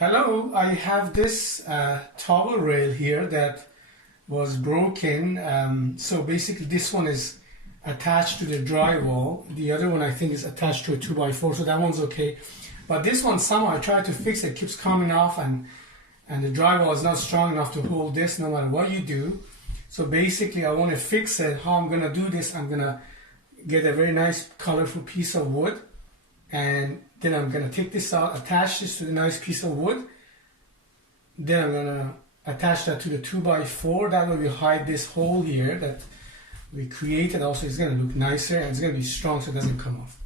Hello, I have this towel rail here that was broken. So basically this one is attached to the drywall. The other one I think is attached to a 2x4, so that one's okay. But this one somehow I tried to fix it, keeps coming off, and the drywall is not strong enough to hold this no matter what you do. So basically I want to fix it. How I'm going to do this, I'm going to get a very nice colorful piece of wood, and then I'm going to take this out, attach this to the nice piece of wood. Then I'm going to attach that to the 2x4. That way we hide this hole here that we created. Also, it's going to look nicer and it's going to be strong so it doesn't come off.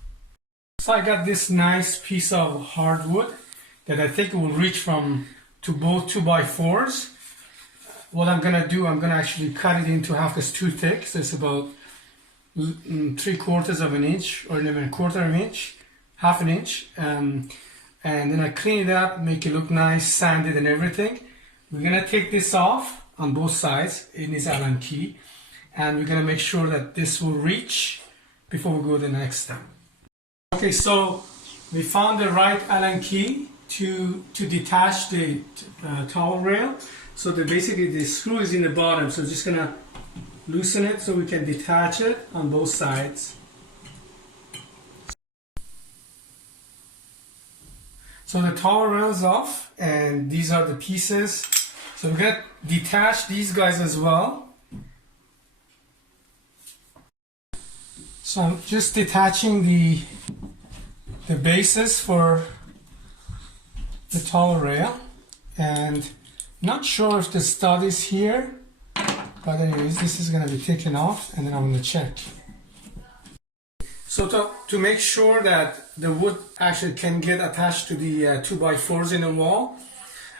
So I got this nice piece of hardwood that I think will reach to both 2x4s. What I'm going to do, I'm going to actually cut it into half, it's too thick. So it's about 3/4 of an inch, or even 1/4 of an inch. Half an inch, and then I clean it up, make it look nice, sanded and everything. We're gonna take this off on both sides in this Allen key, and we're gonna make sure that this will reach before we go to the next step. Okay, so we found the right Allen key to detach the towel rail. So basically the screw is in the bottom, so just gonna loosen it so we can detach it on both sides. So the towel rail is off, and these are the pieces. So we're going to detach these guys as well. So I'm just detaching the bases for the towel rail, and not sure if the stud is here, but anyways, this is going to be taken off, and then I'm going to check. So to make sure that the wood actually can get attached to the 2x4s in the wall,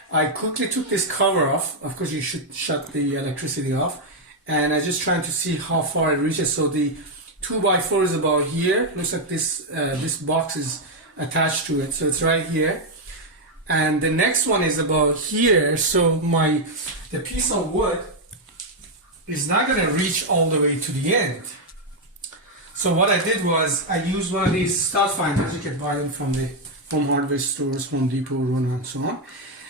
I quickly took this cover off. Of course, you should shut the electricity off. And I just trying to see how far it reaches. So the 2x4 is about here. Looks like this box is attached to it. So it's right here. And the next one is about here. So the piece of wood is not going to reach all the way to the end. So what I did was I used one of these stud finders. You can buy them from the home hardware stores, Home Depot, Rona, and so on.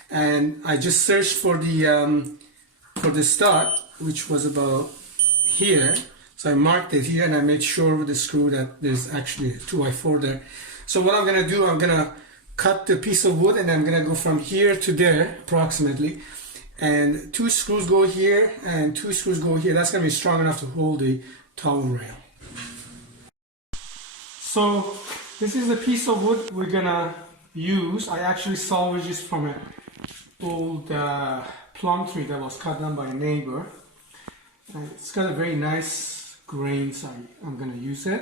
And I just searched for the stud, which was about here. So I marked it here, and I made sure with the screw that there's actually a 2x4 there. So what I'm gonna do, I'm gonna cut the piece of wood, and I'm gonna go from here to there approximately. And 2 screws go here, and 2 screws go here. That's gonna be strong enough to hold the towel rail. So this is the piece of wood we're gonna use. I actually salvaged this from an old plum tree that was cut down by a neighbor. And it's got a very nice grain, so I'm gonna use it.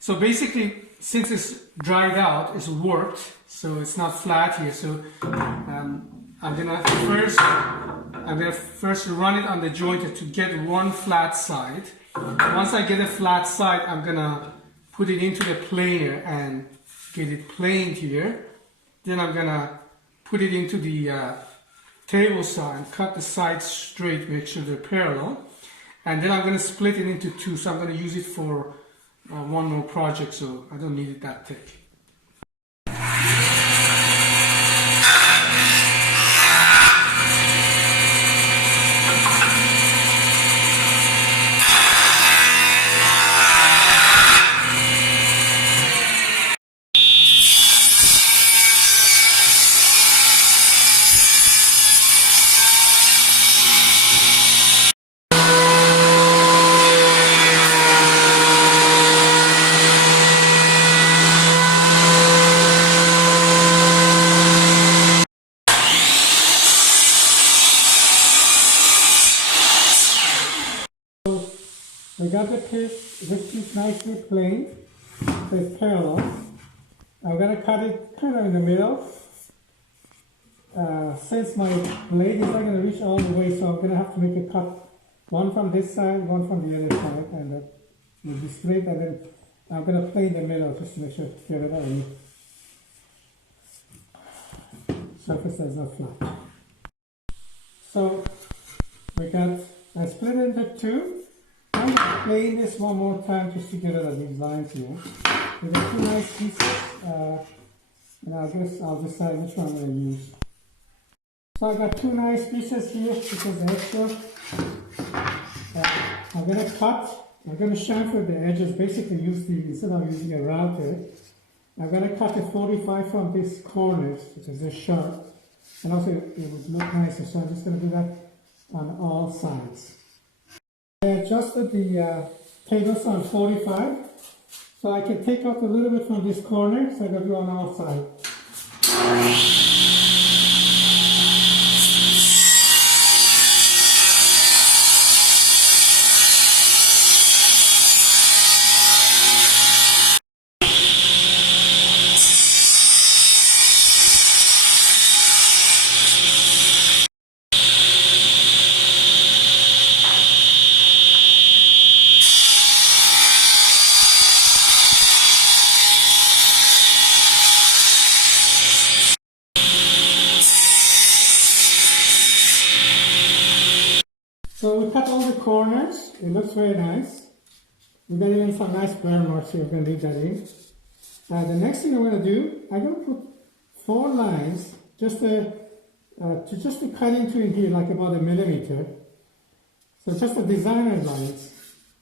So basically, since it's dried out, it's warped, so it's not flat here. So I'm gonna first run it on the jointer to get one flat side. Once I get a flat side, I'm gonna put it into the planer and get it planed here. Then I'm gonna put it into the table saw and cut the sides straight, make sure they're parallel. And then I'm gonna split it into 2. So I'm gonna use it for one more project, so I don't need it that thick. I got this piece nicely planed, so it's parallel. I'm going to cut it kind of in the middle. Since my blade is not going to reach all the way, so I'm going to have to make a cut, one from this side, one from the other side, and that will be straight, and then I'm going to plane the middle just to make sure to get it out. Surface is not flat. So I split it into 2. I'm going to plane this one more time just to get rid of these lines here. We got 2 nice pieces. And I guess I'll decide which one I'm going to use. So I got two nice pieces here because the extra. I'm going to cut. I'm going to chamfer the edges, basically use instead of using a router, I'm going to cut a 45 from these corners, because they're sharp. And also it would look nicer, so I'm just going to do that on all sides. I adjusted the tables on 45, so I can take out a little bit from this corner, so I'm going to do on all sides. So we cut all the corners, it looks very nice. We got even some nice burn marks here, we're going to leave that in. The next thing I'm going to do, I'm going to put 4 lines, just to cut into in here, like about 1 millimeter. So just the designer lines.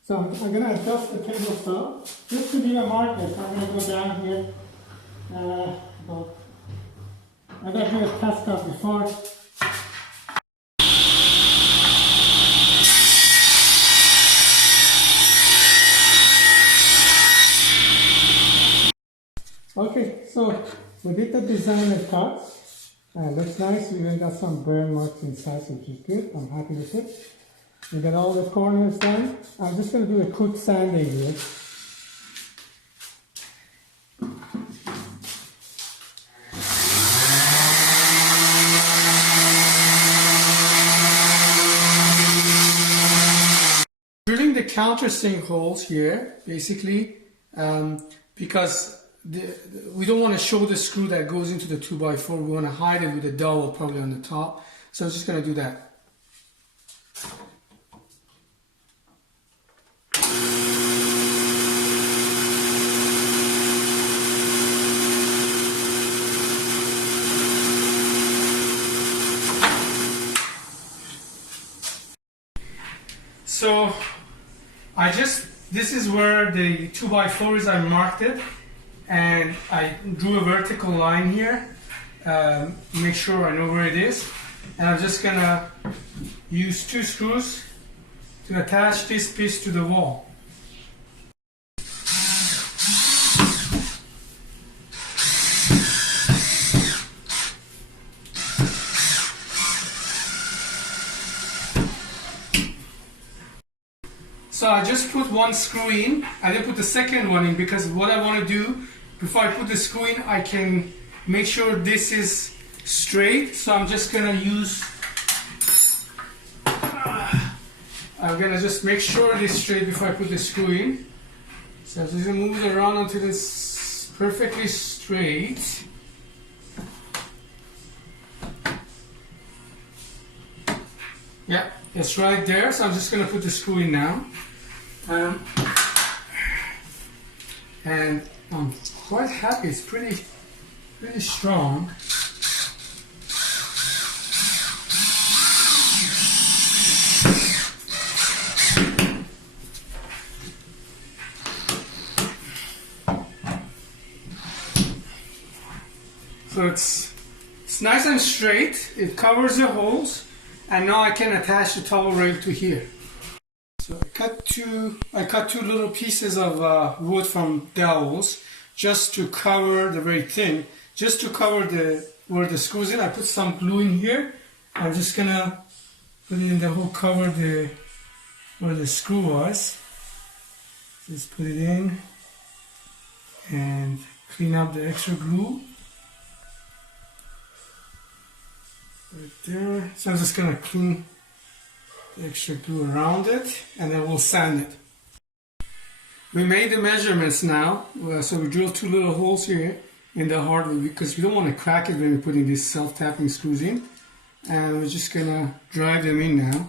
So I'm going to adjust the table saw, just to be a marker. So I'm going to go down here, I'm going to do a test cut before. Okay, so we did the designer cut. Looks nice. We even got some burn marks inside, which is good. I'm happy with it. We got all the corners done. I'm just going to do a quick sanding here. Drilling the countersink holes here, basically, because we don't want to show the screw that goes into the 2x4. We want to hide it with a dowel probably on the top. So I'm just going to do that. So this is where the 2x4 is. I marked it. And I drew a vertical line here, make sure I know where it is. And I'm just gonna use 2 screws to attach this piece to the wall. So I just put 1 screw in. I didn't put the second one in because what I want to do, before I put the screw in, I can make sure this is straight. So I'm just going to use, I'm going to just make sure it is straight before I put the screw in. So just move it around until it's perfectly straight. Yeah, it's right there. So I'm just going to put the screw in now. And I'm quite happy. It's pretty strong. So it's nice and straight. It covers the holes, and now I can attach the towel rail to here. So I cut two little pieces of wood from dowels just to cover the very thin, just to cover where the screws in. I put some glue in here. I'm just gonna put it in the hole, cover where the screw was. Just put it in and clean up the extra glue right there. So I'm just gonna clean the extra glue around it, and then we'll sand it. We made the measurements now, so we drilled 2 little holes here in the hardwood because we don't want to crack it when we're putting these self-tapping screws in. And we're just gonna drive them in now.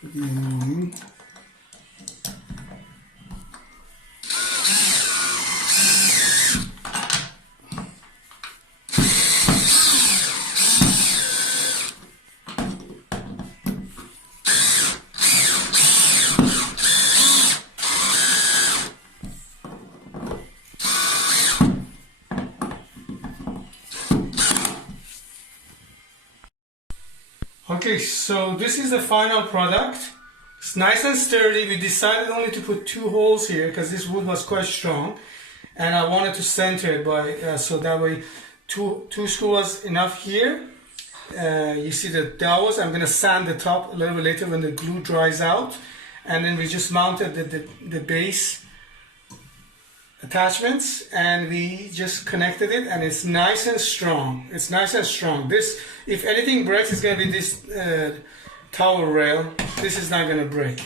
Put the other one in. Okay, so this is the final product. It's nice and sturdy. We decided only to put 2 holes here because this wood was quite strong, and I wanted to center it by so that way two screws was enough here. You see the dowels. I'm gonna sand the top a little bit later when the glue dries out, and then we just mounted the base attachments, and we just connected it, and it's nice and strong. It's nice and strong. This, if anything breaks, it's gonna be this tower rail. This is not gonna break.